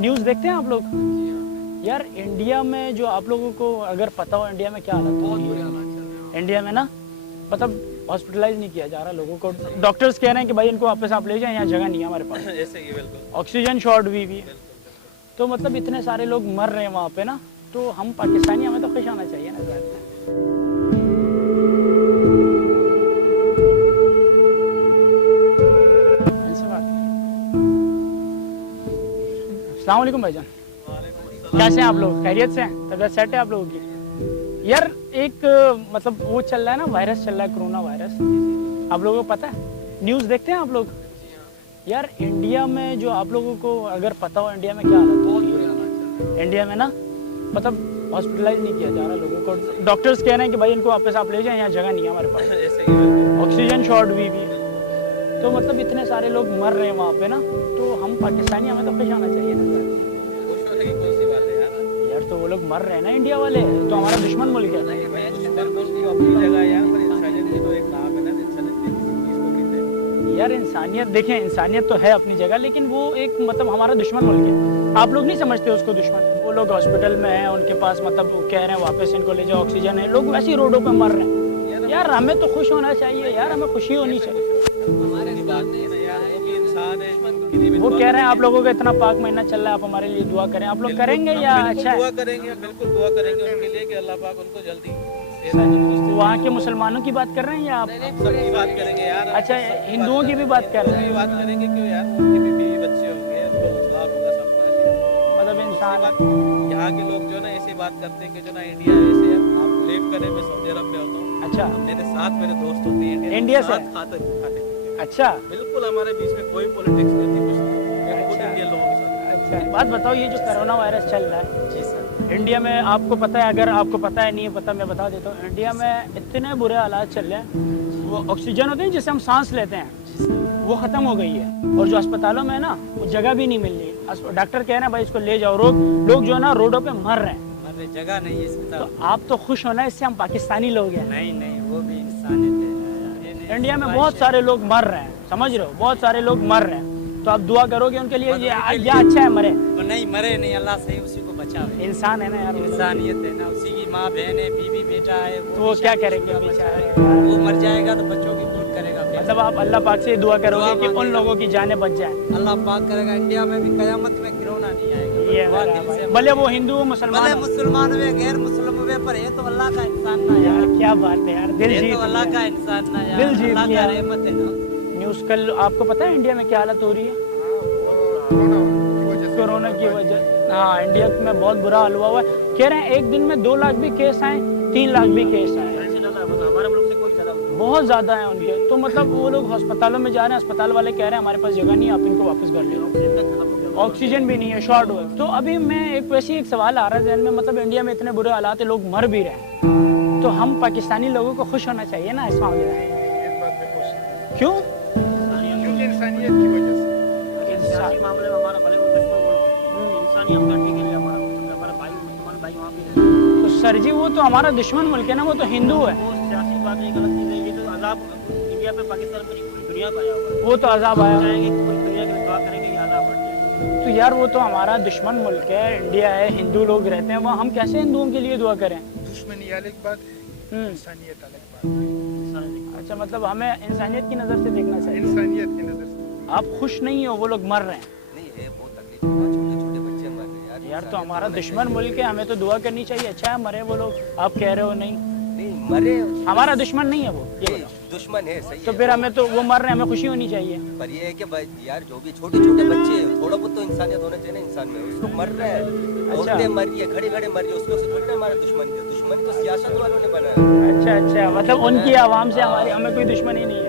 News देखते हैं आप लोग? यार इंडिया में जो आप लोगों को अगर पता हो इंडिया में क्या हालत हो रही है इंडिया में ना, मतलब हॉस्पिटलाइज नहीं किया जा रहा लोगों को। डॉक्टर्स कह रहे हैं कि भाई इनको वापस आप ले जाएं, यहाँ जगह नहीं है हमारे पास। ऐसे ही बिल्कुल ऑक्सीजन शॉर्ट भी है। तो मतलब इतने सारे लोग मर रहे हैं वहाँ पे ना, तो हम पाकिस्तानी हमें तो खुश होना चाहिए ना सर। अस्सलाम वालेकुम भाईजान, कैसे हैं आप लोग? खैरियत से हैं? तबीयत सेट है आप लोगों की? यार एक मतलब वो चल रहा है ना, वायरस चल रहा है, कोरोना वायरस, आप लोगों को पता है? न्यूज़ देखते हैं आप लोग? यार इंडिया में जो आप लोगों को अगर पता हो इंडिया में क्या हालत हो रही है इंडिया में ना, मतलब हॉस्पिटलाइज नहीं किया जा रहा लोगों को। डॉक्टर्स कह रहे हैं कि भाई इनको वापस आप ले जाएं, यहाँ जगह नहीं है हमारे पास। ऐसे ही बिल्कुल ऑक्सीजन शॉर्ट भी है। तो मतलब इतने सारे लोग मर रहे हैं वहाँ पे ना, तो हम पाकिस्तानी हमें तो खुश होना चाहिए ना सर। खुश होने की कौन सी बात है यार? यार तो वो लोग मर रहे हैं ना इंडिया वाले, तो हमारा दुश्मन मुल्क है। अपनी जगह यार, पर इंसानियत की तो एक नाम है ना, इंसानियत किस चीज़ को कहते हैं? यार इंसानियत देखें, इंसानियत तो है अपनी जगह, लेकिन वो एक मतलब हमारा दुश्मन मुल्क है। आप लोग नहीं समझते उसको दुश्मन। वो लोग हॉस्पिटल में हैं, उनके पास मतलब वो कह रहे हैं वापस इनको ले जाओ, ऑक्सीजन है, लोग वैसे ही रोडों पे मर रहे हैं। यार हमें तो खुश होना चाहिए यार, हमें खुशी होनी चाहिए। हमारे बात नहीं है ना यार, वो भी इंसान है। वो कह रहे हैं आप लोगों का इतना पाक महीना चल रहा है, आप हमारे लिए दुआ करें। आप लोग करेंगे या अच्छा है? दुआ करेंगे, बिल्कुल दुआ करेंगे उनके लिए कि अल्लाह पाक उनको जल्दी सेहत तंदुरुस्ती। वहाँ के मुसलमानों की बात कर रहे हैं या आप? सबकी बात करेंगे यार। अच्छा, हिंदुओं की भी बात कर रहे हैं? बात करेंगे क्यों यार, उनके भी बीवी बच्चे होंगे, उनको रोजगार होगा, सब मतलब इंसान यहाँ के लोग जो ना ऐसी बात करते हैं कि जो ना इंडिया ऐसे है। आप बिलीव करें, मैं सऊदी अरब में होता हूँ, अच्छा मेरे साथ मेरे दोस्त होते हैं इंडिया से? खाते खाते अच्छा बिल्कुल, हमारे बीच में कोई पॉलिटिक्स नहीं होती, कुछ नहीं। मैं खुद इंडियन लोगों के साथ। अच्छा, बात बताओ, ये जो कोरोना वायरस चल रहा है जी सर, इंडिया में, आपको पता है? अगर आपको पता है नहीं है पता, मैं बता देता हूँ। इंडिया में इतने बुरे हालात चल रहे हैं, वो ऑक्सीजन होते हैं जिससे हम सांस लेते हैं, वो ख़त्म हो गई है। और जो अस्पतालों में है ना, वो जगह भी नहीं मिल रही। डॉक्टर कह रहे हैं भाई इसको ले जाओ, लोग जो है ना रोडों पे मर रहे हैं। जगह नहीं है इसमें। तो आप तो खुश होना, इससे हम पाकिस्तानी लोग हैं। नहीं, वो भी इंसानियत है। इंडिया में बहुत सारे लोग मर रहे हैं, समझ रहे हो? बहुत सारे लोग मर रहे हैं, तो आप दुआ करोगे उनके लिए? ये अच्छा है मरे? नहीं मरे नहीं, अल्लाह सही उसी को बचावे। इंसान है ना यार, इंसानियत है ना, उसी की माँ बहन है, बीवी बेटा है, तो वो क्या करेंगे बेचारे? वो मर जाएगा तो बच्चों की कौन करेगा? मतलब आप अल्लाह पाक से दुआ करोगे कि उन लोगों की जानें बच जाएं। अल्लाह पाक करेगा। इंडिया में भी कयामत में कोरोना नहीं आएगा। ये भले वो हिंदू मुसलमान, मुसलमान वे गैर मुस्लिम वे, पर है तो अल्लाह का इंसान ना यार। क्या बात है यार, दिल जीत तो अल्लाह का इंसान ना यार, दिल जीत अल्लाह लिया। का रहमत है ना। न्यूज़ कल आपको पता है इंडिया में क्या हालत हो रही है? कोरोना की वजह, हाँ इंडिया में बहुत बुरा हाल हुआ है। कह रहे हैं एक दिन में 2 लाख भी केस आए, 3 लाख भी केस आए, हमारे मुल्क से कोई ज्यादा बहुत ज़्यादा है उनके। तो मतलब वो लोग अस्पतालों में जा रहे हैं, अस्पताल वाले कह रहे हैं हमारे पास जगह नहीं है, आप इनको वापस कर ले। ऑक्सीजन भी नहीं है, शॉर्ट हुआ। तो अभी मैं एक सवाल आ रहा है जहन में, मतलब इंडिया में इतने बुरे हालात है, लोग मर भी रहे हैं, तो हम पाकिस्तानी लोगों को खुश होना चाहिए ना इस मामले में? क्यों? क्योंकि इंसानियत की वजह से। इंसानी मामले में हमारा भले वो दुश्मन मुल्क है, इंसानी हमदर्दी के लिए हमारा भाई मुसलमान भाई वहाँ भी रहते हैं। तो सर जी वो तो हमारा दुश्मन मुल्क है ना, वो तो हिंदू है। वो सियासी बात नहीं, गलत चीज़ है। ये तो अजाब इंडिया पे, पाकिस्तान पे नहीं, पूरी दुनिया का आया हुआ है। वो तो अजाब आया, चाहेंगे कि पूरी दुनिया के लिए दुआ करेंगे कि अजाब हट जाए। तो यार वो तो हमारा दुश्मन मुल्क है, इंडिया है, हिंदू लोग रहते हैं वहाँ, हम कैसे हिंदुओं के लिए दुआ करें? दुश्मनी अलग बात है, इंसानियत अलग बात है। अच्छा, मतलब हमें इंसानियत की नज़र से देखना चाहिए। इंसानियत की नज़र से। आप खुश नहीं हो, वो लोग मर रहे हैं। नहीं है, बहुत तकलीफ है, छोटे छोटे बच्चे मर रहे हैं यार तो हमारा दुश्मन मुल्क है, हमें तो दुआ करनी चाहिए। अच्छा है मरे वो लोग, आप कह रहे हो नहीं मरे, हमारा दुश्मन नहीं है वो, ये बताओ। दुश्मन है सही तो फिर हमें तो वो मर रहे हैं, हमें खुशी होनी चाहिए। पर ये है कि यार जो भी छोटे छोटे बच्चे हैं, थोड़ा बहुत तो इंसानियत होना चाहिए ना इंसान में। उसको मर रहा है, औरतें मर रही है, खड़े खड़े मर रही है, उसको थोड़ी ना हमारा दुश्मन है। दुश्मन तो सियासत वालों ने बनाया। अच्छा, मतलब उनकी आवाम से हमें कोई दुश्मनी नहीं है।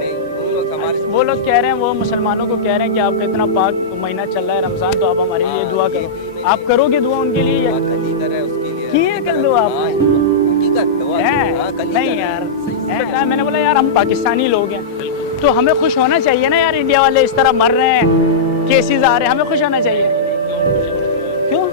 वो लोग कह रहे हैं, वो मुसलमानों को कह रहे हैं कि आपका इतना पाक महीना चल रहा है रमजान, तो आप हमारे लिए दुआ करो। आप करोगे दुआ उनके लिए या किए कल दुआ आप? नहीं यार, मैंने बोला यार हम पाकिस्तानी लोग हैं, तो हमें खुश होना चाहिए ना यार। इंडिया वाले इस तरह मर रहे हैं, केसेस आ रहे हैं, हमें खुश होना चाहिए। क्यों?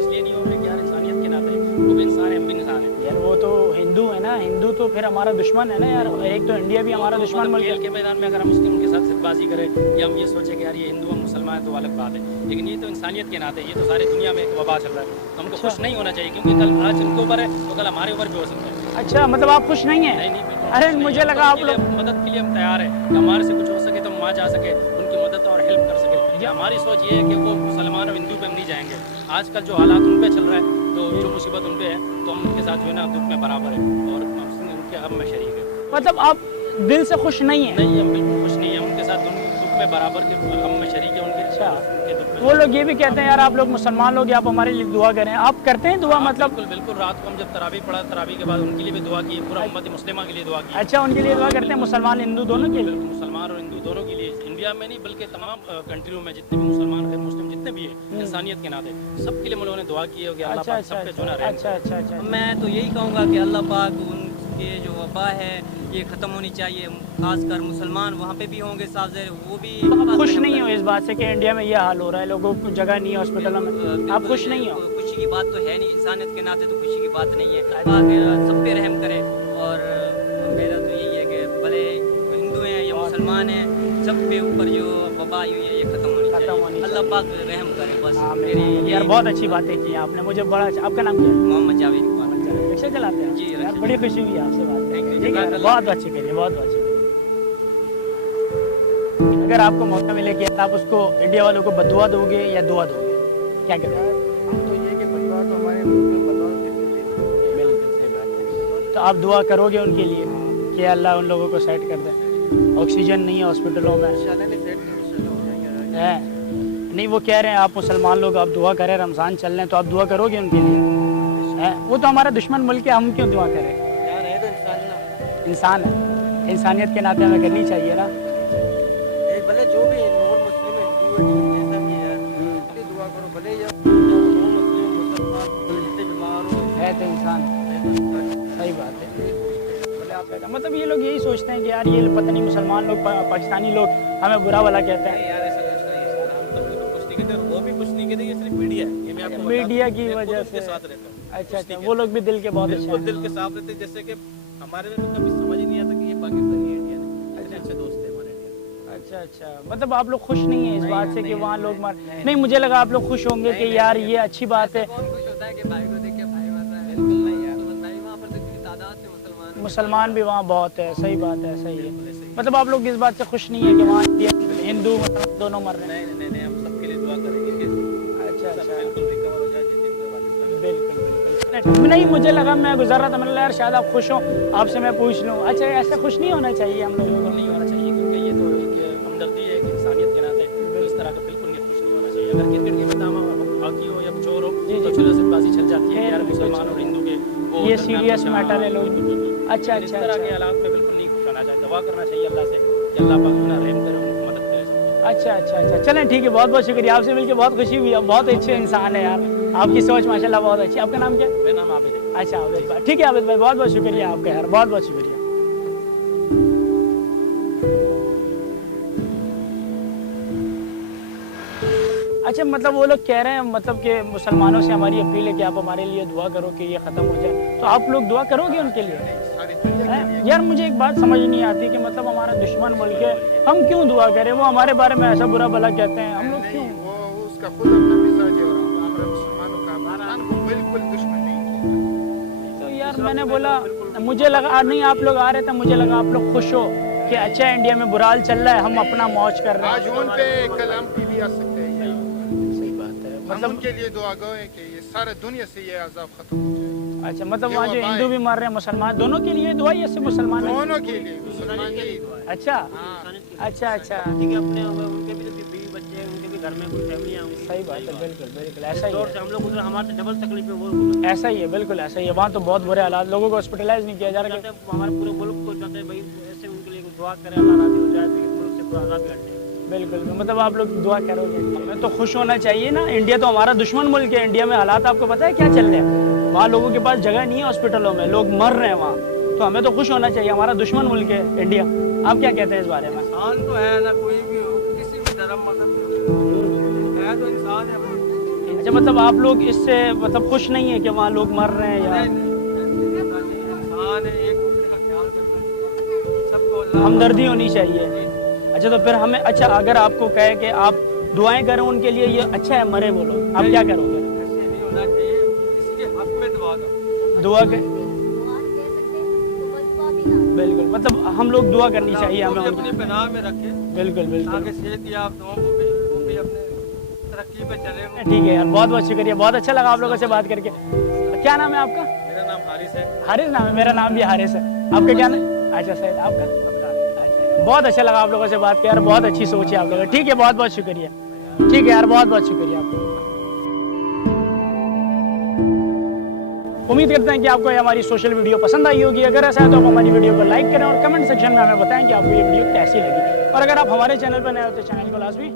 इसलिए नहीं हो रहे कि यार इंसानियत के नाते वो भी इंसान है, हम भी इंसान है यार। वो तो हिंदू है ना, हिंदू तो फिर हमारा दुश्मन है ना यार। एक तो इंडिया भी हमारा दुश्मन मुल्क है। के मैदान में अगर हम उनके साथ सिर्फबाजी करें या हम ये सोचे कि यार ये हिंदू हम मुसलमान फरमाए तो अलग बात है, लेकिन ये तो इंसानियत के नाते, ये तो सारी दुनिया में एक वबा चल रहा है, तो हमको खुश नहीं होना चाहिए, क्योंकि कल आज इनके ऊपर है तो कल हमारे ऊपर भी हो सकता है। अच्छा, मतलब आप खुश नहीं हैं? नहीं, बिल्कुल अरे खुश नहीं मुझे है। लगा आप लोग मदद के लिए हम तैयार है कि हमारे से कुछ हो सके तो हम वहाँ जा सके, उनकी मदद और हेल्प कर सके। ये हमारी सोच ये है कि वो मुसलमान और हिंदू पे हम नहीं जाएंगे। आजकल जो हालात उन पे चल रहा है, तो जो मुसीबत उन पे है, तो हम उनके साथ जो है ना दुख में बराबर है और उनके गम में शरीक है। मतलब आप दिल से खुश नहीं हैं? नहीं, हम बिल्कुल खुश नहीं है, उनके साथ दुख में बराबर के गम में शरीक है उनके। अच्छा, उनके दुख में वो लोग ये भी कहते हैं यार आप लोग मुसलमान लोग, आप हमारे लिए दुआ करें। आप करते हैं दुआ? मतलब बिल्कुल बिल्कुल, रात को हम जब तरावी पढ़ा, तरावी के बाद उनके लिए भी दुआ की, पूरा उम्मत मुस्लिमा के लिए दुआ की। अच्छा, उनके लिए दुआ करते हैं, मुसलमान हिंदू दोनों के लिए? बिल्कुल, मुसलमान और हिंदू दोनों के लिए, इंडिया में नहीं बल्कि तमाम कंट्रियों में जितने भी मुसलमान है, मुस्लिम जितने भी है, इंसानियत के नाते सबके लिए हम लोगों ने दुआ की है कि अल्लाह अच्छा पाक अच्छा सब पे जो ना रहम अच्छा अच्छा अच्छा। मैं तो यही कहूँगा कि अल्लाह पाक उनके जो वबा है ये ख़त्म होनी चाहिए, खासकर मुसलमान वहाँ पे भी होंगे साफ ज़ाहिर, वो भी खुश नहीं हो इस बात से कि इंडिया में ये हाल हो रहा है, लोगों को जगह नहीं है हॉस्पिटलों में? आप खुश नहीं हो? खुशी की बात तो है नहीं, इंसानियत के नाते तो खुशी की बात नहीं है। पाक सब पे रहम करे, और मेरा तो यही है कि भले हिंदू हैं या मुसलमान हैं, सब पे ऊपर जो वबा आई हुई है ये ख़त्म होनी चाहिए। अल्लाह पाक रहम करे बस। मेरी यार बहुत अच्छी बातें की आपने, मुझे बड़ा अच्छा। आपका नाम क्या है? मोहम्मद जावेद। रिक्शा चलाते हैं जी, यार, बड़ी खुशी हुई आपसे बात करके। ठीक है, जज़ाकल्लाह। बहुत अच्छी करिए, बहुत अच्छी करिए। अगर आपको मौका मिले कि आप उसको इंडिया वालों को बदुआ दोगे या दुआ दोगे, क्या करें? हम तो ये कि बदवा तो हमारे मुल्क में बदवा के बिल्कुल सही बात है। तो आप दुआ करोगे उनके लिए कि अल्लाह उन लोगों को सेट कर दे? ऑक्सीजन नहीं है हॉस्पिटलों में है? नहीं, वो कह रहे हैं आप मुसलमान लोग आप दुआ करें, रमज़ान चल रहे हैं तो आप दुआ करोगे उनके लिए? है, वो तो हमारा दुश्मन मुल्क है, हम क्यों दुआ करें? यार है तो इंसान ना, इंसान है, इंसानियत के नाते हमें करनी चाहिए ना। भले जो भी नॉन मुस्लिम हिंदू है जैसा भी है, उसकी दुआ करो, भले या नॉन मुस्लिम मुसलमान जितने बीमार हो है तो इंसान, सही बात है। भले आप कहते हैं, मतलब ये लोग यही सोचते हैं कि यार ये पता नहीं मुसलमान लोग पाकिस्तानी लोग हमें बुरा वाला कहते हैं। यार ऐसा कुछ नहीं है, हम तो कुछ नहीं कहते, वो भी कुछ नहीं कहते, ये सिर्फ मीडिया है, ये मैं आपको मीडिया की वजह से। साथ रहता हूँ। अच्छा अच्छा, वो लोग भी दिल के बहुत अच्छे बिल्कुल हैं। दिल के साफ रहते, जैसे कि हमारे में तो कभी समझ ही नहीं आता कि ये पाकिस्तानी इंडियन है, इतने अच्छे दोस्त हैं हमारे इंडियन। अच्छा अच्छा, मतलब आप लोग खुश नहीं हैं इस बात से कि वहाँ लोग मार नहीं? मुझे लगा आप लोग खुश होंगे कि यार ये अच्छी बात है, कौन खुश होता है कि भाई को देख के भाई मर रहा है? बिल्कुल नहीं यार, भाई वहाँ पर तो इतनी तादाद से मुसलमान भी वहाँ बहुत है। सही बात है, सही है। मतलब आप लोग इस बात से खुश नहीं है कि वहाँ हिंदू मुसलमान दोनों मर रहे हैं? नहीं, हम सबके लिए दुआ करेंगे कि अच्छा अच्छा, बिल्कुल रिकवर हो जाए, जितने बिल्कुल बिल्कुल। नहीं, मुझे लगा, मैं गुजर रहा था, मैंने यार शायद आप खुश हो, आपसे मैं पूछ लूँ। अच्छा, ऐसा खुश नहीं होना चाहिए हम लोगों को? नहीं होना चाहिए, क्योंकि ये तो एक हमदर्दी है, एक इंसानियत के नाते, तो इस तरह का बिल्कुल नहीं खुश नहीं होना चाहिए। अगर क्रिकेट के मैदान हॉकी हो या कुछ और हो तो चलो सिर्फबाजी चल जाती है यार, मुसलमान और हिंदू के वो ये सीरियस मैटर है लोग। अच्छा इस अच्छा तरह के अच्छा हालात में बिल्कुल नहीं खुश होना चाहिए, दुआ करना चाहिए अल्लाह से कि अल्लाह पाक ना रहम करे, उनकी मदद करे। अच्छा अच्छा अच्छा, चलें ठीक है, बहुत बहुत शुक्रिया, आपसे मिलकर बहुत खुशी हुई। आप बहुत अच्छे इंसान है यार, आपकी सोच माशाल्लाह बहुत अच्छी। आपका नाम क्या है? मेरा नाम आबिद है। अच्छा आबिद भाई, ठीक है आबिद भाई, बहुत बहुत शुक्रिया आपका यार, बहुत बहुत शुक्रिया। अच्छा, मतलब वो लोग कह रहे हैं मतलब कि मुसलमानों से हमारी अपील है कि आप हमारे लिए दुआ करो कि ये ख़त्म हो जाए, तो आप लोग दुआ करोगे उनके लिए? सारी दुनिया हैं? यार मुझे एक बात समझ नहीं आती कि मतलब हमारा दुश्मन मुल्क है, हम क्यों दुआ करें? वो हमारे बारे में ऐसा बुरा भला कहते हैं, हम लोग क्यों? नहीं, वो उसका खुद अपना मिजाज है, और हमारे मुसलमानों का पाकिस्तान को बिल्कुल दुश्मन नहीं किया। तो यार मैंने बोला, मुझे लगा नहीं आप लोग आ रहे थे, मुझे लगा आप लोग खुश हो कि अच्छा इंडिया में बुरा हाल चल रहा है, हम अपना मौज कर रहे हैं। आज उन पे कल हम पे भी आ सकते हैं। सही बात है, हम मतलब उनके लिए दुआ गो है कि ये सारे दुनिया से ये अजाब खत्म हो जाए। अच्छा, मतलब ये वहाँ जो वबा हिंदू है। भी मर रहे हैं, मुसलमान, दोनों के लिए दुआ या सिर्फ मुसलमान? दोनों के लिए, मुसलमान के लिए। अच्छा हाँ, अच्छा अच्छा, ठीक है, अपने उनके भी तो बीवी बच्चे हैं, उनके भी घर में कोई फैमिलियाँ होंगी। सही बात है, बिल्कुल बिल्कुल ऐसा ही है, हम लोग उधर हमारे डबल तकलीफ है, वो ऐसा ही है, बिल्कुल ऐसा ही है। वहाँ तो बहुत बुरे हालात, लोगों को हॉस्पिटलाइज नहीं किया जा रहा। हमारे पूरे मुल्क को चाहते हैं भाई ऐसे उनके लिए दुआ करें, अल्लाह राजी हो जाए तो मुल्क से पूरा आज़ाद भी हटे। बिल्कुल, मतलब आप लोग दुआ करोगे? हमें तो खुश होना चाहिए ना, इंडिया तो हमारा दुश्मन मुल्क है। इंडिया में हालात आपको पता है क्या चल रहे हैं? वहाँ लोगों के पास जगह नहीं है हॉस्पिटलों में, लोग मर रहे हैं वहाँ, तो हमें तो खुश होना चाहिए, हमारा दुश्मन मुल्क है इंडिया। आप क्या कहते हैं इस बारे में? इंसान तो है ना, कोई भी हो, किसी भी धर्म मजहब के है तो इंसान है। अच्छा, मतलब आप लोग इससे मतलब खुश नहीं है कि वहाँ लोग मर रहे हैं या? इंसान है, एक दूसरे का ख्याल करना, सबको अल्लाह हमदर्दी होनी चाहिए। अच्छा, तो फिर हमें, अच्छा अगर आपको कहे कि आप दुआएं करें उनके लिए, ये अच्छा है मरे वो लोग, आप क्या करोगे? ऐसे नहीं होना चाहिए, किसी के हक में दुआ करो। दुआ के बिल्कुल, मतलब हम लोग दुआ करनी चाहिए हमें अपनी उनकी। पनाह में रखे, बिल्कुल बिल्कुल, आगे सेहत या आप दोनों को भी, वो भी अपने तरक्की पे चले। ठीक है यार, बहुत बहुत शुक्रिया, बहुत अच्छा लगा आप लोगों से बात करके। क्या नाम है आपका? मेरा नाम हारिस है। हारिस नाम है, मेरा नाम भी हारिस है। आपका क्या नाम? अच्छा सैयद, आपका? अच्छा, बहुत अच्छा लगा आप लोगों से बात कर, यार बहुत अच्छी सोच है आप लोगों की। ठीक है, बहुत बहुत शुक्रिया। ठीक है यार, बहुत बहुत शुक्रिया आपको। उम्मीद करते हैं कि आपको ये हमारी सोशल वीडियो पसंद आई होगी। अगर ऐसा है तो आप हमारी वीडियो को लाइक करें और कमेंट सेक्शन में हमें बताएं कि आपको ये वीडियो कैसी लगी। और अगर आप हमारे चैनल पर नए हो तो चैनल को लाजमी